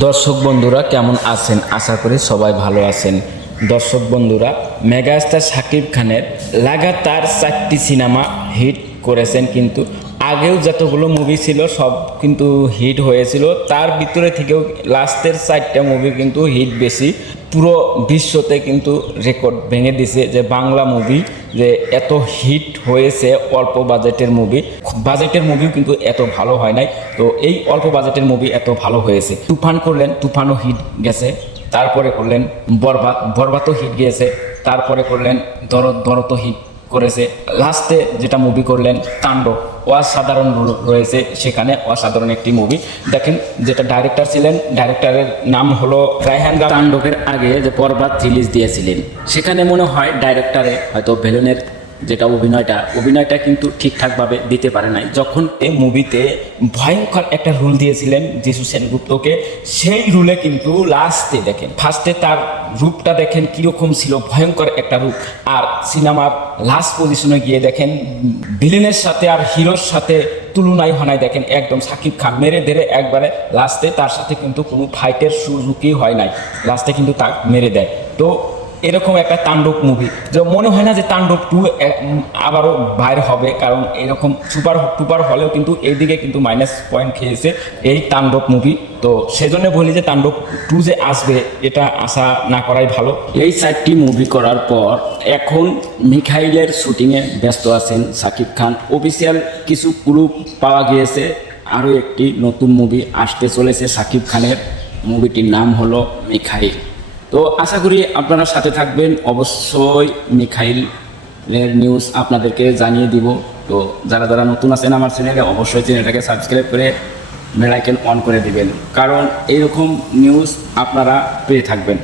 দর্শক বন্ধুরা, কেমন আছেন? আশা করি সবাই ভালো আছেন। দর্শক বন্ধুরা, মেগাস্টার শাকিব খানের লাগাতার চারটি সিনেমা হিট করেছেন কিন্তু আগেও যতগুলো মুভি ছিল, সব কিন্তু হিট হয়েছিল। তার ভিতরে থেকেও লাস্টের চারটা মুভি কিন্তু হিট বেশি। পুরো বিশ্বতে কিন্তু রেকর্ড ভেঙে দিছে যে বাংলা মুভি যে এত হিট হয়েছে অল্প বাজেটের মুভি বাজেটের মুভিও কিন্তু এত ভালো হয় নাই। তো এই অল্প বাজেটের মুভি এত ভালো হয়েছে। তুফান করলেন, তুফানও হিট গেছে। তারপরে করলেন বরবাদ। বরবাদও হিট গিয়েছে। তারপরে করলেন দর দরত হিট করেছে। লাস্টে যেটা মুভি করলেন, তাণ্ডব। অসাধারণ রয়েছে সেখানে, অসাধারণ একটি মুভি দেখেন, যেটা ডাইরেক্টর ছিলেন ডাইরেক্টরের নাম হলো রায়হান। তাণ্ডবের আগে যে পর্বাত রিলিজ দিয়েছিলেন, সেখানে মনে হয় ডাইরেক্টরে হয়তো ভেলনের যেটা অভিনয়টা অভিনয়টা কিন্তু ঠিকঠাকভাবে দিতে পারে নাই। যখন এই মুভিতে ভয়ঙ্কর একটা রুল দিয়েছিলেন যিশু সেনগুপ্তকে, সেই রুলে কিন্তু লাস্টে দেখেন ফার্স্টে তার রূপটা দেখেন কীরকম ছিল, ভয়ঙ্কর একটা রূপ। আর সিনেমার লাস্ট পজিশনে গিয়ে দেখেন ভিলেনের সাথে আর হিরোর সাথে তুলনায় হনায় দেখেন, একদম সাকিব খান মেরে ধরে একবারে লাস্টে তার সাথে কিন্তু কোনো ফাইটের সুযোগই হয় নাই। লাস্টে কিন্তু তাক মেরে দেয়। তো এরকম একটা তাণ্ডব মুভি যে মনে হয় না যে তাণ্ডব টু আবারও বাইর হবে, কারণ এরকম সুপার টুপার হলেও কিন্তু এইদিকে কিন্তু মাইনাস পয়েন্ট খেয়েছে এই তাণ্ডব মুভি তো সেজন্য বলি যে তাণ্ডব টু যে আসবে, এটা আশা না করাই ভালো। এই চারটি মুভি করার পর এখন মিখাইলের শুটিংয়ে ব্যস্ত আছেন সাকিব খান। অফিসিয়াল কিছু ক্লু পাওয়া গিয়েছে, আরও একটি নতুন মুভি আসতে চলেছে সাকিব খানের। মুভিটির নাম হলো মিখাইল। তো আশা করি আপনারা সাথে থাকবেন। অবশ্যই মিখাইলের নিউজ আপনাদেরকে জানিয়ে দিব। তো যারা যারা নতুন আছেন আমার চ্যানেলে অবশ্যই চ্যানেলটাকে সাবস্ক্রাইব করে বেলাইকেন অন করে দিবেন। কারণ এইরকম নিউজ আপনারা পেয়ে থাকবেন।